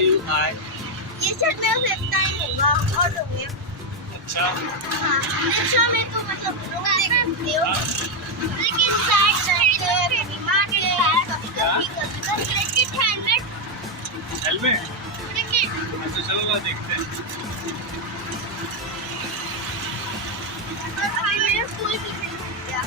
आयु हाय। ये शायद मेरा 5th टाइम होगा ऑटो में। अच्छा हाँ रिक्शा में तो मतलब लोग देखते हो, लेकिन साइड से बीमार के कभी कभी क्रिकेट हेलमेट। क्रिकेट अच्छा चलो ना देखते हैं। और भाई मेरा स्कूल भी गया।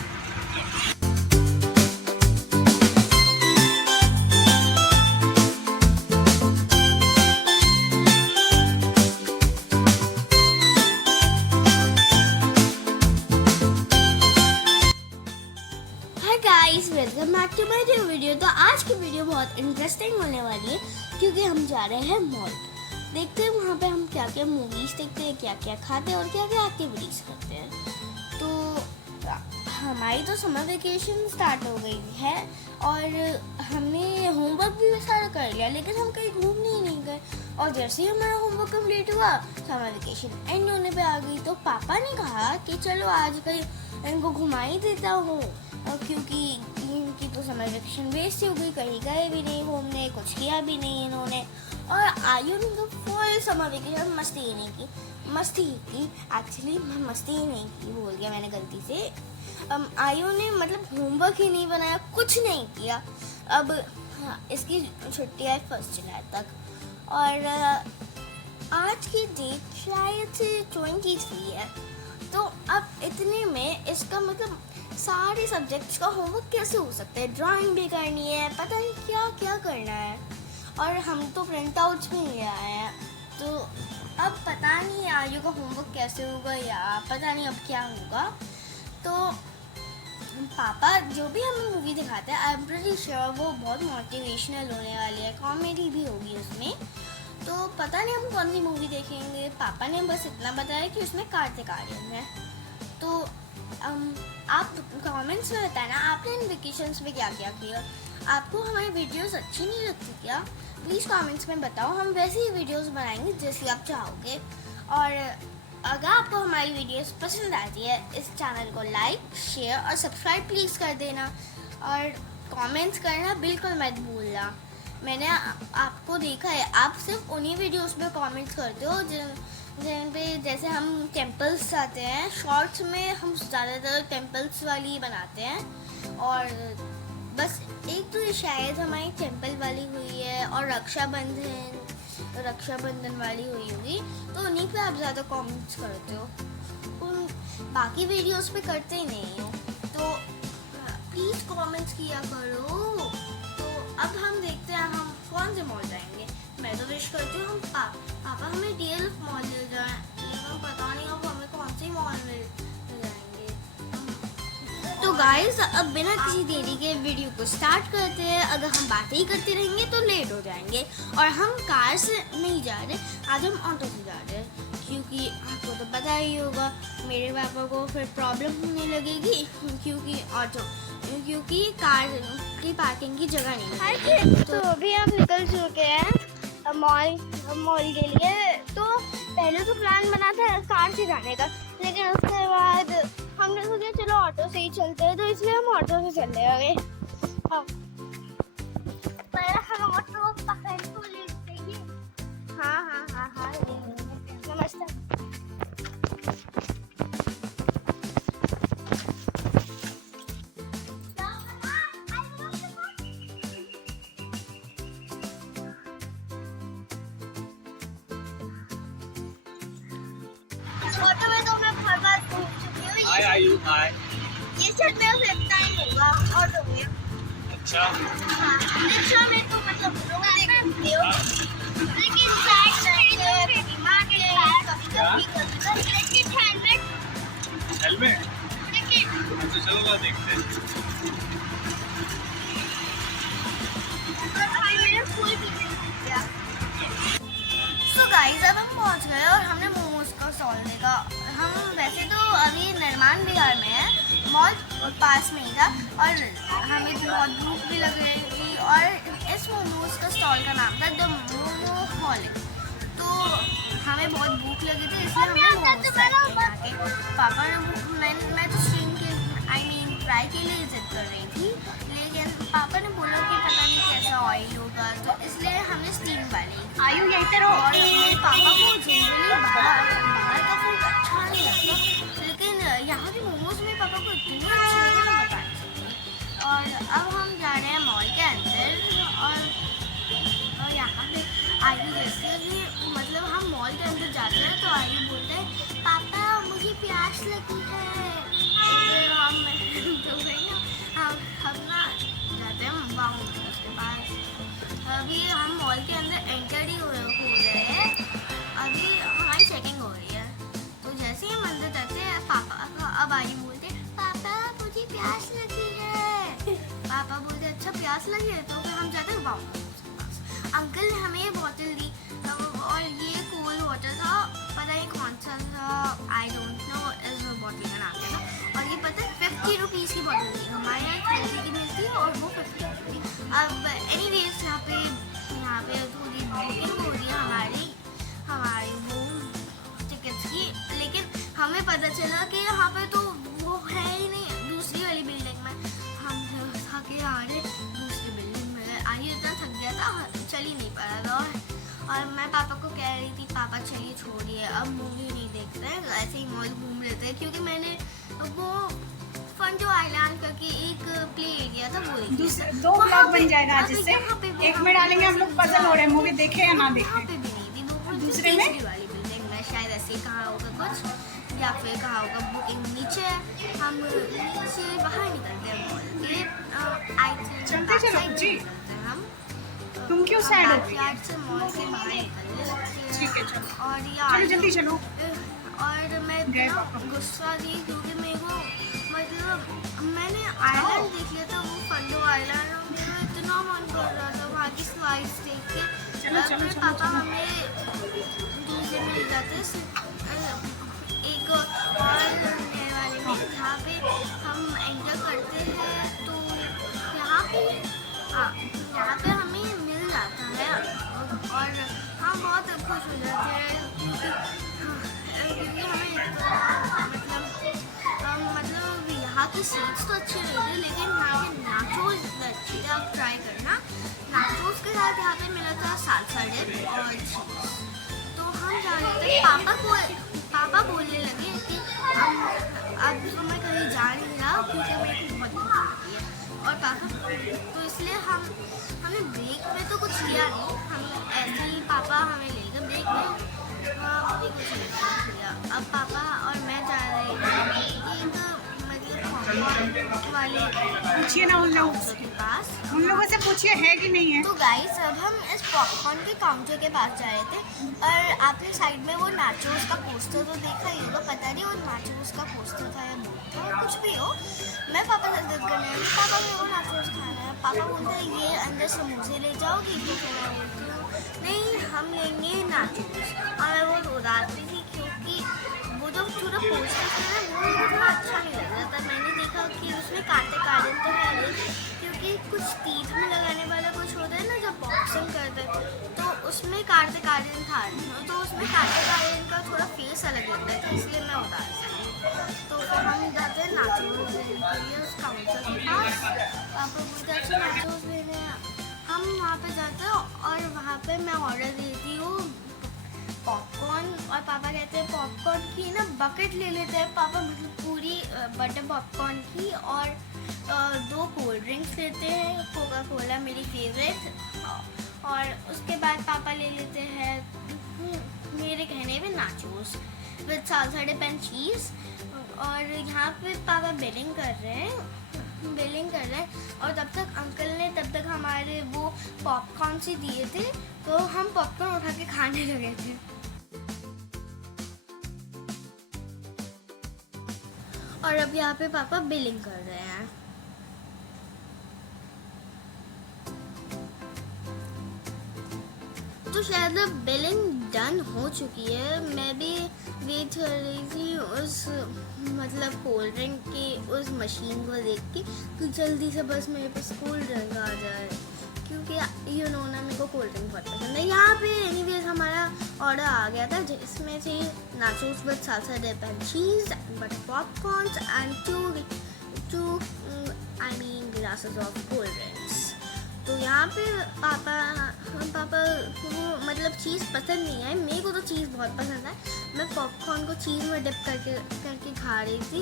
Guys welcome back to my new video. तो आज की वीडियो बहुत इंटरेस्टिंग होने वाली है क्योंकि हम जा रहे हैं मॉल। देखते हैं वहाँ पे हम क्या क्या मूवीज़ देखते हैं, क्या क्या खाते हैं और क्या क्या एक्टिविटीज़ करते हैं। तो हमारी तो समर वेकेशन स्टार्ट हो गई है और हमने होमवर्क भी सारा कर लिया, लेकिन हम कहीं घूमने ही नहीं गए। और जैसे ही हमारा होमवर्क कंप्लीट हुआ समर वेकेशन एंड होने पे आ गई, तो पापा ने कहा कि चलो आज कहीं इनको घुमा ही देता हूँ, क्योंकि इनकी तो समर वेकेशन वेस्ट हो गई, कहीं गए भी नहीं घूमने, कुछ किया भी नहीं इन्होंने। और आयु ने तो फुल समर वेकेशन मस्ती ही नहीं की। एक्चुअली मैं मस्ती ही नहीं की, बोल गया मैंने गलती से। आयु ने मतलब होमवर्क ही नहीं बनाया, कुछ नहीं किया। अब हाँ, इसकी छुट्टी है 1 जुलाई तक और आज की डेट शायद से 23 है। तो अब इतने में इसका मतलब सारे सब्जेक्ट्स का होमवर्क कैसे हो सकता है? ड्राइंग भी करनी है, पता नहीं क्या क्या करना है, और हम तो प्रिंट आउट्स भी ले आए हैं। तो अब पता नहीं आयु का होमवर्क कैसे होगा या पता नहीं अब क्या होगा। तो पापा जो भी हमें मूवी दिखाते हैं आई एम प्रीटी श्योर वो बहुत मोटिवेशनल होने वाली है, कॉमेडी भी होगी उसमें। तो पता नहीं हम कौन सी मूवी देखेंगे। पापा ने बस इतना बताया कि उसमें कार्तिक आर्यन है। तो आप कमेंट्स में बताना आपने इन वेकेशंस में क्या क्या किया। आपको हमारी वीडियोस अच्छी नहीं लगती क्या? प्लीज़ कमेंट्स में बताओ, हम वैसे ही वीडियोस बनाएंगे जैसे आप चाहोगे। और अगर आपको हमारी वीडियोस पसंद आती है इस चैनल को लाइक शेयर और सब्सक्राइब प्लीज़ कर देना, और कमेंट्स करना बिल्कुल मत भूलना। मैंने आपको देखा है आप सिर्फ उन्हीं वीडियोस में कमेंट्स करते हो जिन पे जैसे हम टेम्पल्स आते हैं। शॉर्ट्स में हम ज़्यादातर टेम्पल्स वाली बनाते हैं, और बस एक तो शायद हमारी टेम्पल वाली हुई है और रक्षाबंधन वाली हुई होगी, तो उन्हीं पे आप ज़्यादा कमेंट्स करते हो, उन बाकी वीडियोस पे करते ही नहीं हो। तो प्लीज़ कमेंट्स किया करो। तो अब हम देखते हैं हम कौन से मॉल जाएंगे। मैं तो विश करती हूँ हम पापा हमें DLF मॉल ले जाएं, लेकिन पता नहीं अब हमें कौन से मॉल में ले जाएंगे। तो गाइस अब बिना किसी देरी के वीडियो को स्टार्ट करते हैं। अगर हम बातें ही करते रहेंगे तो लेट हो जाएंगे, और हम कार से नहीं जा रहे, आज हम ऑटो से जा रहे हैं, क्योंकि आपको तो पता ही होगा मेरे पापा को फिर प्रॉब्लम होने लगेगी, क्योंकि कार की पार्किंग की जगह नहीं है। तो अभी हम निकल चुके हैं मॉल के लिए। तो पहले तो प्लान बना था कार से जाने का, लेकिन उसके बाद हमने सोचा चलो ऑटो से ही चलते हैं, तो इसलिए हम ऑटो से चले गए। हाँ पहले हम ऑटो पकड़ को ले जाइए। हाँ नमस्ते। ऑटो में तो मैं हर बार घूम चुकी हूँ। हाय आयु हाय। ये शायद मेरा 5th टाइम होगा ऑटो में। अच्छा हाँ रिक्शा में तो मतलब लोग देखते हो, लेकिन साइड से बीमार के कभी क्रिकेट हेलमेट। क्रिकेट अच्छा चलो ना देखते हैं। और भाई मेरा स्कूल भी गया। तो गाइस अब हम पहुंच गए और हमने मोमोज का स्टॉल देखा। हम वैसे तो अभी निर्माण बिहार में है, मॉल पास में ही था, और हमें बहुत भूख भी लग रही थी, और इस मोमोज का स्टॉल का नाम था द मोमो हॉलिक। तो हमें बहुत भूख लगी थी, इसलिए हमने मोमोज खाए। पापा ने मैं तो स्ट्रीम के फ्राई के लिए जिद कर रही थी, लेकिन पापा ने बोला कि पता नहीं कैसा ऑयल होगा, तो इसलिए हमने स्टीम वाली। आयु अब हम जा रहे हैं मॉल के अंदर और यहाँ पे आयु जैसे कि मतलब हम मॉल के अंदर जाते हैं तो आयु बोलते हैं पापा मुझे प्यास लगी है। तो फिर हम तो भाई हम ना जाते हैं बाउंसर्स के पास। अभी हम मॉल के अंदर एंटर ही हो रहे हैं, अभी हमारी चेकिंग हो रही है। तो जैसे ही हम अंदर जाते हैं पापा अब आयु बोलते हैं पापा मुझे प्यास लगी है। पापा बोलते अच्छा प्यास लगी है। तो फिर हम जाते हैं बाउंसर्स के पास। अंकल ने हमें ये बोतल दी और ये कोल्ड वाटर था, पता नहीं कौन सा था, आई डोंट नो इस बॉटल का नाम था। और ये पता है 50 रुपीज़ की बॉटल थी, हमारे यहाँ 20 की मिलती है और वो 50 की थी। अब एनीवेज यहाँ पे थोड़ी बुकिंग हो रही है हमारी वो टिकट्स की, लेकिन हमें पता चला कि यहाँ पे तो वो है ही नहीं दूसरी वाली बिल्डिंग में। हम थके आ रहे दूसरी बिल्डिंग में, आइए इतना थक गया था चल ही नहीं पा रहा था। और मैं पापा को कह रही थी पापा चलिए छोड़िए अब मूवी नहीं देखते हैं, ऐसे ही मॉल घूम लेते हैं, क्योंकि मैंने वो फंडो आइलैंड करके एक प्ले एरिया था वो दूसरे 2 ब्लॉग बन जाएगा जिससे एक में डालेंगे हम लोग पजल हो रहे हैं मूवी देखे या ना देखे। यहाँ पे भी नहीं थी, दूसरे में वाली बिल्डिंग में शायद ऐसे कहा होगा कुछ, या फिर कहा होगा बुकिंग नीचे। हम नीचे बाहर निकलते हैं मॉल के, चलते चलो जी। हम तुम क्यों सैड हो गई? बैकयार्ड से मॉल से बाहर निकलते ठीक है चलो और चलो जल्दी चलो। और मैं इतना गुस्सा थी क्योंकि मेरे को मतलब मैंने आइलैंड देख लिया था वो फंडो आइलैंड, और मेरा इतना मन कर रहा था वहाँ की स्लाइड्स देख के। फिर पापा हमें दूसरे में ले जाते एक और नए वाले में, जहाँ पे हम एंटर करते हैं तो यहाँ पे हमें मिल जाता है और हम बहुत खुश हो जाते हैं क्योंकि हमें मतलब यहाँ की सीट्स तो अच्छी लगी थी, लेकिन यहाँ के नाचोस अच्छे थे। आप ट्राई करना, नाचोस के साथ यहाँ पे मिला था सालसा डिप और चीज़। तो हम जा रहे थे, पापा बोलने लगे कि अब तो मैं कहीं जा नहीं रहा क्योंकि मेरे को बहुत भूख लगी है। और पापा तो इसलिए हमें ब्रेक में तो कुछ लिया नहीं, हम ऐसे ही पापा हमें ले गए ब्रेक में, हमें कुछ नहीं लिया। अब पापा और मैं जा रहे हैं एक मतलब वाले पूछिए ना उन लोगों से पूछिए है कि नहीं है। तो गाइस अब हम इस पॉपकॉर्न के काउंटर के पास जा रहे थे और आपने साइड में वो नाचोस का पोस्टर तो देखा ही होगा, पता नहीं वो नाचोस का पोस्टर था या बोर्ड था कुछ भी हो। मैं पापा से जिद करने लगी पापा मेरे को नाचोस खाना है। पापा बोलते हैं ये अंदर समोसे ले जाओगी, तो मैं बोलती हूँ नहीं हम लेंगे नाचोस। और मैं वो उदास भी थी क्योंकि वो जो पूरा पोस्टर था ना वो मुझे थोड़ा अच्छा नहीं लग रहा था। मैंने देखा कि उसमें कांटे तो है नहीं, क्योंकि कुछ टीथ में लगाने वाला कुछ होता है ना जब बॉक्सिंग करते हैं तो उसमें कांटे था, तो उसमें कांटे का थोड़ा फेस अलग लगता था, इसलिए मैं उदास थी। तो फिर हम जाते हैं नाचोस लेने के लिए उस काउंटर के पास। पापा बोलते हैं अच्छा नाचोस लेने हैं, हम वहाँ पे जाते हैं और वहाँ पे मैं ऑर्डर देती हूँ पॉपकॉर्न और पापा कहते हैं पॉपकॉर्न की ना बकेट ले लेते हैं। पापा मतलब पूरी बटर पॉपकॉर्न की और 2 कोल्ड ड्रिंक्स लेते हैं, कोका कोला मेरी फेवरेट, और उसके बाद पापा ले लेते हैं मेरे कहने में nachos with salsa dip and cheese. और यहाँ पे पापा बिलिंग कर रहे हैं और तब तक अंकल ने हमारे वो पॉपकॉर्न से दिए थे, तो हम पॉपकॉर्न उठा के खाने लगे थे। और अब यहाँ पे पापा बिलिंग कर रहे हैं। तो शायद अब बिलिंग डन हो चुकी है। मैं भी वेट कर रही थी उस मतलब कोल्ड ड्रिंक के उस मशीन को देख के कि जल्दी से बस मेरे पास कोल्ड ड्रिंक आ जाए, क्योंकि यू नो ना मेरे को कोल्ड ड्रिंक बहुत पसंद है। यहाँ पे एनीवेज हमारा ऑर्डर आ गया था जिसमें से nachos with salsa dip and cheese, butter popcorns and two glasses of cold drinks. तो यहाँ पे पापा को मतलब चीज़ पसंद नहीं है, मेरे को तो चीज़ बहुत पसंद है। मैं पॉपकॉर्न को चीज़ में डिप करके खा रही थी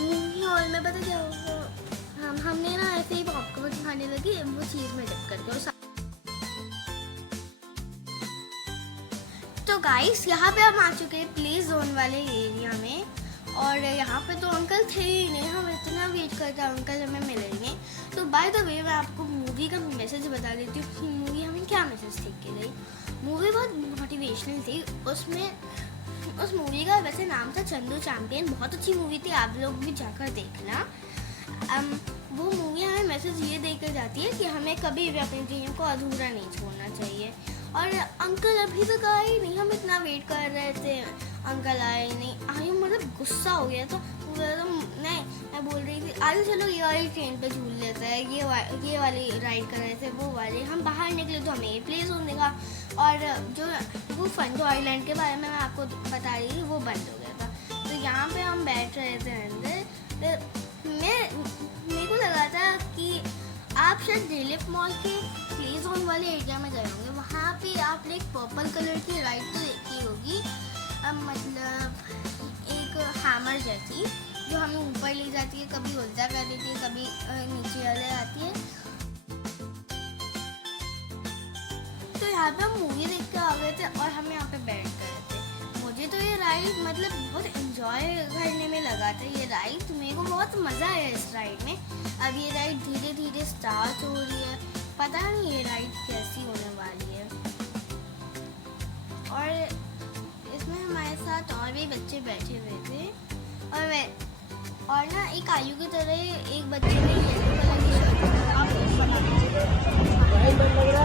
मूवी हॉल में। पता क्या हुआ, हमने ना ऐसे ही पॉपकॉर्न खाने लगे वो चीज़ में डिप करके। और तो गाइस यहाँ पे हम आ चुके हैं प्ले जोन वाले एरिया में, और यहाँ पे तो अंकल थे ही नहीं, हम इतना वेट करते अंकल हमें मिलेंगे। तो बाय द वे मैं आपको मूवी का मैसेज बता देती हूँ कि मूवी हमें क्या मैसेज देख के गई। मूवी बहुत मोटिवेशनल थी। उस मूवी का वैसे नाम था चंदू चैंपियन। बहुत अच्छी मूवी थी, आप लोग भी जाकर देखना। वो मूवी हमें मैसेज ये देकर जाती है कि हमें कभी भी अपने ड्रीम को अधूरा नहीं छोड़ना चाहिए। और अंकल अभी तक आए ही नहीं, हम इतना वेट कर रहे थे, अंकल आए नहीं। आई मतलब गुस्सा हो गया था। नहीं, मैं बोल रही थी आज चलो ये वाली ट्रेन पे झूल लेते हैं, ये वाली राइड कर रहे थे, वो वाली। हम बाहर निकले तो हमें ये प्ले जोन देखा, और जो वो फंडो आइलैंड के बारे में मैं आपको बता रही थी वो बंद हो गया था। तो यहाँ पे हम बैठ रहे थे अंदर। मेरे को लगा था कि आप शायद रिलीफ मॉल के प्ले जोन वाले एरिया में गए होंगे। वहाँ पे आपने एक पर्पल कलर की राइड तो देखी होगी, मतलब एक हैमर जैसी जो हमें ऊपर ले जाती है, कभी उल्टा कर देती है, कभी नीचे वाले आती है। तो यहाँ पे हम मूवी देख के आ गए थे और हम यहाँ पे बैठ गए थे। मुझे तो ये राइड मतलब बहुत एंजॉय करने में लगा था। ये राइड मेरे को बहुत मज़ा आया इस राइड में। अब ये राइड धीरे धीरे स्टार्ट हो रही है, पता नहीं ये राइड कैसी होने वाली है। और इसमें हमारे साथ और भी बच्चे बैठे हुए थे, और ना एक आयु की तरह एक बच्चे ने येलो कलर की शर्ट